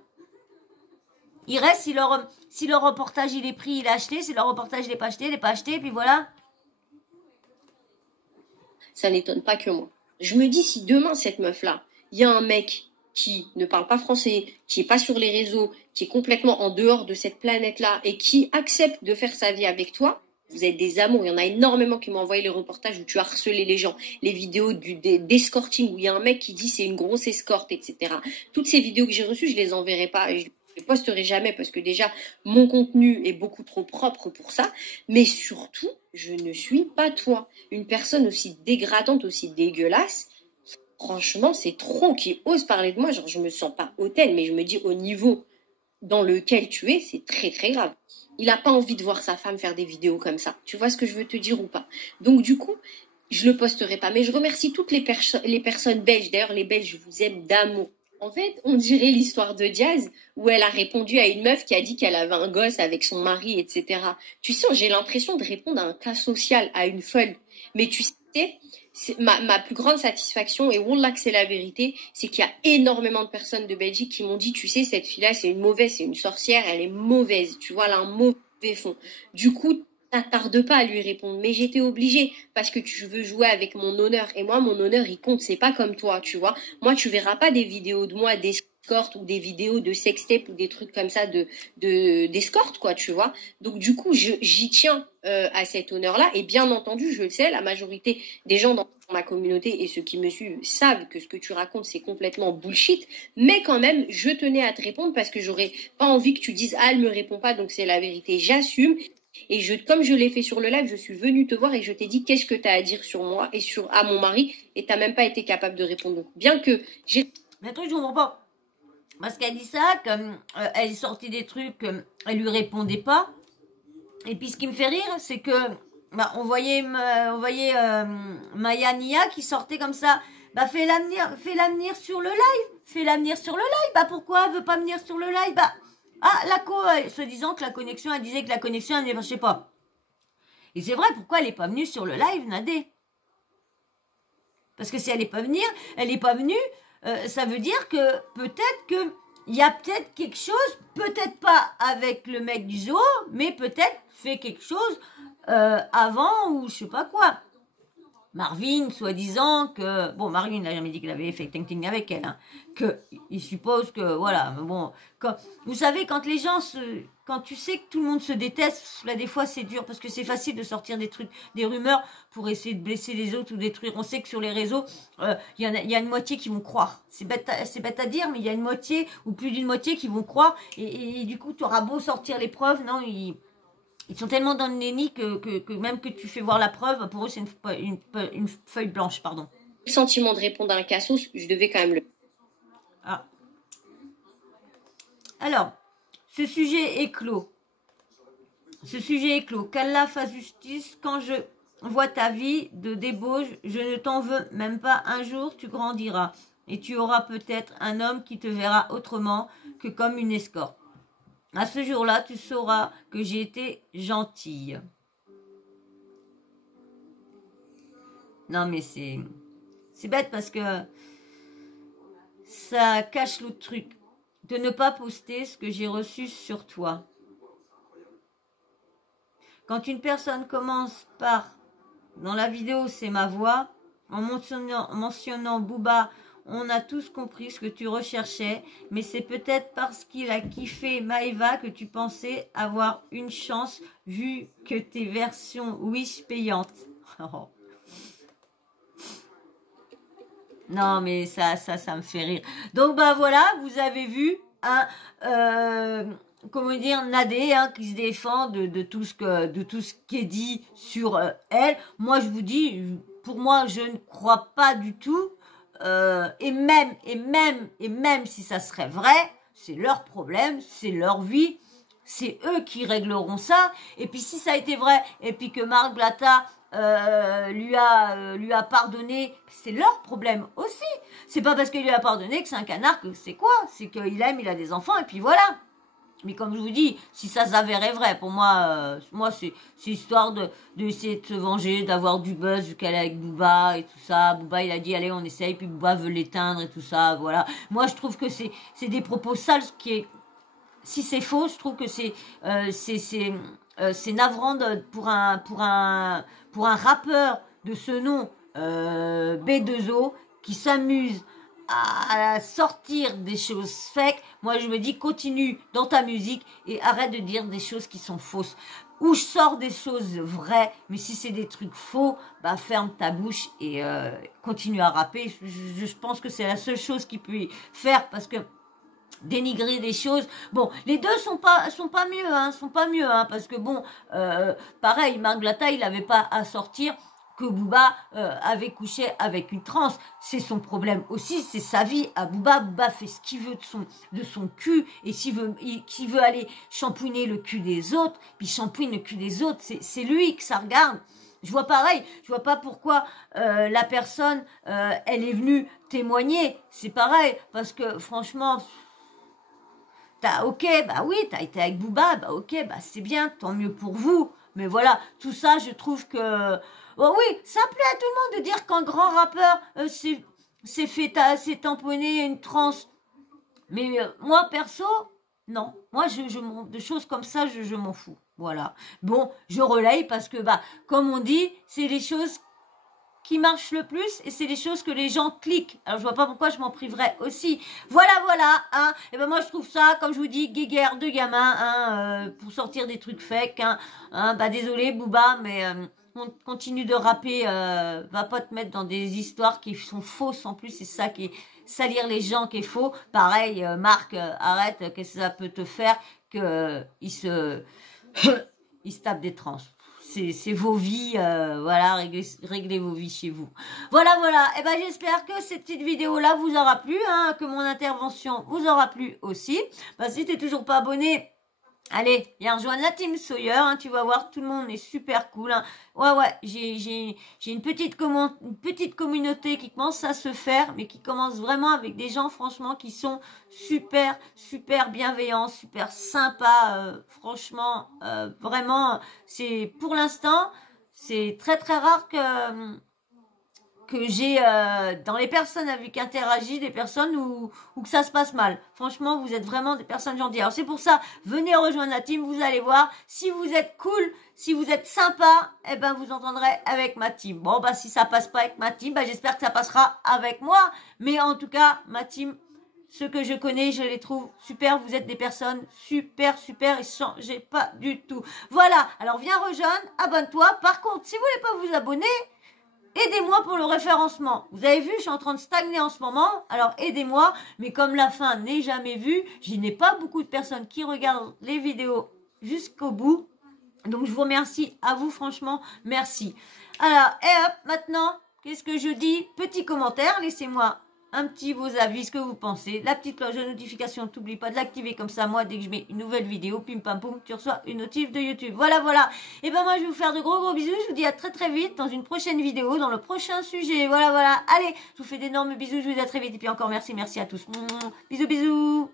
Il reste, si leur reportage il est pris, il est acheté, si leur reportage il n'est pas acheté, il n'est pas acheté, et puis voilà. Ça n'étonne pas que moi. Je me dis, si demain, cette meuf-là, il y a un mec qui ne parle pas français, qui est pas sur les réseaux, qui est complètement en dehors de cette planète-là et qui accepte de faire sa vie avec toi, vous êtes des amours. Il y en a énormément qui m'ont envoyé les reportages où tu harcelais les gens, les vidéos d'escorting où il y a un mec qui dit c'est une grosse escorte, etc. Toutes ces vidéos que j'ai reçues, je les enverrai pas. Je les posterai jamais parce que déjà, mon contenu est beaucoup trop propre pour ça. Mais surtout, je ne suis pas toi. Une personne aussi dégradante, aussi dégueulasse. Franchement, c'est trop qui ose parler de moi. Genre, je me sens pas hautaine, mais je me dis au niveau dans lequel tu es, c'est très très grave. Il n'a pas envie de voir sa femme faire des vidéos comme ça. Tu vois ce que je veux te dire ou pas? Donc du coup, je le posterai pas. Mais je remercie toutes les personnes belges. D'ailleurs, les Belges, je vous aime d'amour. En fait, on dirait l'histoire de Diaz où elle a répondu à une meuf qui a dit qu'elle avait un gosse avec son mari, etc. Tu sais, j'ai l'impression de répondre à un cas social, à une folle. Mais tu sais, ma plus grande satisfaction, et wallah que c'est la vérité, c'est qu'il y a énormément de personnes de Belgique qui m'ont dit, tu sais, cette fille-là, c'est une mauvaise, c'est une sorcière, elle est mauvaise, tu vois, elle a un mauvais fond. Du coup, t'attardes pas à lui répondre, mais j'étais obligée, parce que tu veux jouer avec mon honneur, et moi, mon honneur, il compte, c'est pas comme toi, tu vois. Moi, tu verras pas des vidéos de moi, d'escorte, ou des vidéos de sextape, ou des trucs comme ça d'escorte, quoi, tu vois. Donc, du coup, j'y tiens à cet honneur-là, et bien entendu, je le sais, la majorité des gens dans ma communauté et ceux qui me suivent savent que ce que tu racontes, c'est complètement bullshit, mais quand même, je tenais à te répondre parce que j'aurais pas envie que tu dises « Ah, elle me répond pas, donc c'est la vérité. » J'assume. Et comme je l'ai fait sur le live, je suis venue te voir et je t'ai dit qu'est-ce que tu as à dire sur moi et à mon mari, et t'as même pas été capable de répondre. Donc, bien que j'ai... Mais un truc, je comprends pas. Parce qu'elle dit ça, comme elle sortait des trucs, elle lui répondait pas. Et puis ce qui me fait rire, c'est que bah, on voyait Maya Nia qui sortait comme ça. Bah fais-la venir sur le live. Fais-la venir sur le live. Bah pourquoi elle veut pas venir sur le live? Bah se disant que la connexion, elle disait que la connexion, elle ne marchait pas. Et c'est vrai, pourquoi elle n'est pas venue sur le live, Nadé? Parce que si elle n'est pas venue, ça veut dire que peut-être que il y a peut-être quelque chose, peut-être pas avec le mec du zoo, mais peut-être fait quelque chose avant ou je sais pas quoi. Marvin, soi-disant que... Bon, Marvin n'a jamais dit qu'il avait fait ting-ting avec elle. Hein, que il suppose que... Voilà, mais bon... vous savez, quand les gens quand tu sais que tout le monde se déteste, là, des fois, c'est dur, parce que c'est facile de sortir des trucs, des rumeurs, pour essayer de blesser les autres ou détruire. On sait que sur les réseaux, y a une moitié qui vont croire. C'est bête à dire, mais il y a une moitié, ou plus d'une moitié, qui vont croire. Et du coup, tu auras beau sortir les preuves, non, ils sont tellement dans le déni que même que tu fais voir la preuve, pour eux, c'est une feuille blanche, pardon. Le sentiment de répondre à un cassos, je devais quand même le... Ah. Alors, ce sujet est clos. Qu'Allah fasse justice. Quand je vois ta vie de débauche, je ne t'en veux même pas. Un jour, tu grandiras. Et tu auras peut-être un homme qui te verra autrement que comme une escorte. À ce jour-là, tu sauras que j'ai été gentille. Non, mais c'est bête parce que ça cache l'autre truc. De ne pas poster ce que j'ai reçu sur toi. Quand une personne commence par, dans la vidéo, c'est ma voix, en mentionnant Booba, on a tous compris ce que tu recherchais, mais c'est peut-être parce qu'il a kiffé Maëva que tu pensais avoir une chance vu que tes versions Wish payantes. Oh. Non, mais ça me fait rire. Donc, bah voilà, vous avez vu, comment dire, Nadé, hein, qui se défend de tout ce qui est dit sur elle. Moi, je vous dis, pour moi, je ne crois pas du tout. Et même si ça serait vrai, c'est leur problème, c'est leur vie, c'est eux qui régleront ça. Et puis si ça a été vrai, et puis que Marc Blatta lui a pardonné, c'est leur problème aussi. C'est pas parce qu'il lui a pardonné que c'est un canard que c'est quoi? C'est qu'il aime, il a des enfants, et puis voilà. Mais comme je vous dis, si ça s'avérait vrai, pour moi, c'est histoire d'essayer de se venger, d'avoir du buzz, vu qu'elle est avec Booba et tout ça. Booba, il a dit, allez, on essaye, puis Booba veut l'éteindre et tout ça, voilà. Moi, je trouve que c'est des propos sales, si c'est faux, je trouve que c'est navrant pour un rappeur de ce nom, B2O, qui s'amuse à sortir des choses fake. Moi, je me dis, continue dans ta musique et arrête de dire des choses qui sont fausses. Ou je sors des choses vraies, mais si c'est des trucs faux, bah ferme ta bouche et continue à rapper. Je pense que c'est la seule chose qu'il peut faire, parce que dénigrer des choses, bon, les deux sont pas mieux, hein, parce que bon, pareil, Marc Blatta, il avait pas à sortir que Booba avait couché avec une trans. C'est son problème aussi, c'est sa vie à Booba. Booba fait ce qu'il veut de son cul, et s'il veut aller shampouiner le cul des autres, puis shampouine le cul des autres, c'est lui que ça regarde. Je vois pas pourquoi la personne, elle est venue témoigner. C'est pareil, parce que franchement, ok, bah oui, t'as été avec Booba, bah ok, bah c'est bien, tant mieux pour vous. Mais voilà, tout ça, je trouve que... Oh oui, ça plaît à tout le monde de dire qu'un grand rappeur s'est tamponné une transe. Mais moi, perso, non. Moi, de choses comme ça, je m'en fous. Voilà. Bon, je relaye parce que, bah, comme on dit, c'est les choses qui marchent le plus, et c'est les choses que les gens cliquent. Alors je vois pas pourquoi je m'en priverais aussi. Voilà, hein. Et ben moi je trouve ça, comme je vous dis, guéguerre de gamin, hein, pour sortir des trucs fake, hein. Bah désolé Booba, mais continue de rapper, va pas te mettre dans des histoires qui sont fausses en plus, c'est ça qui est salir les gens qui est faux. Pareil, Marc, arrête, qu'est-ce que ça peut te faire que il se tape des trans. c'est vos vies, voilà, réglez vos vies chez vous. Voilà, voilà. Et ben j'espère que cette petite vidéo là vous aura plu, hein, que mon intervention vous aura plu aussi. Bah, si t'es toujours pas abonné, allez, viens rejoindre la team Sawyer, hein, tu vas voir, tout le monde est super cool. Hein. Ouais, j'ai une petite communauté qui commence à se faire, mais qui commence vraiment avec des gens, franchement, qui sont super bienveillants, super sympas. Franchement, vraiment, c'est pour l'instant, c'est très rare que j'ai dans les personnes avec qui interagis, des personnes où que ça se passe mal. Franchement, vous êtes vraiment des personnes gentilles. Alors c'est pour ça, venez rejoindre la team, vous allez voir. Si vous êtes cool, si vous êtes sympa, eh ben vous entendrez avec ma team. Bon, bah si ça passe pas avec ma team, bah j'espère que ça passera avec moi. Mais en tout cas, ma team, ceux que je connais, je les trouve super. Vous êtes des personnes super et changez pas du tout. Voilà, alors viens rejoindre, abonne-toi. Par contre, si vous voulez pas vous abonner, aidez-moi pour le référencement. Vous avez vu, je suis en train de stagner en ce moment. Alors aidez-moi. Mais comme la fin n'est jamais vue, je n'ai pas beaucoup de personnes qui regardent les vidéos jusqu'au bout. Donc je vous remercie à vous, franchement, merci. Alors, et hop, maintenant, qu'est-ce que je dis? Petit commentaire, laissez-moi un petit vos avis, ce que vous pensez. La petite cloche de notification, t'oublie pas de l'activer, comme ça, moi, dès que je mets une nouvelle vidéo, pim pam poum, tu reçois une notif de YouTube. Voilà, voilà. Et ben moi, je vais vous faire de gros bisous. Je vous dis à très vite dans une prochaine vidéo, dans le prochain sujet. Voilà, voilà. Allez, je vous fais d'énormes bisous. Je vous dis à très vite. Et puis encore merci à tous. Bisous.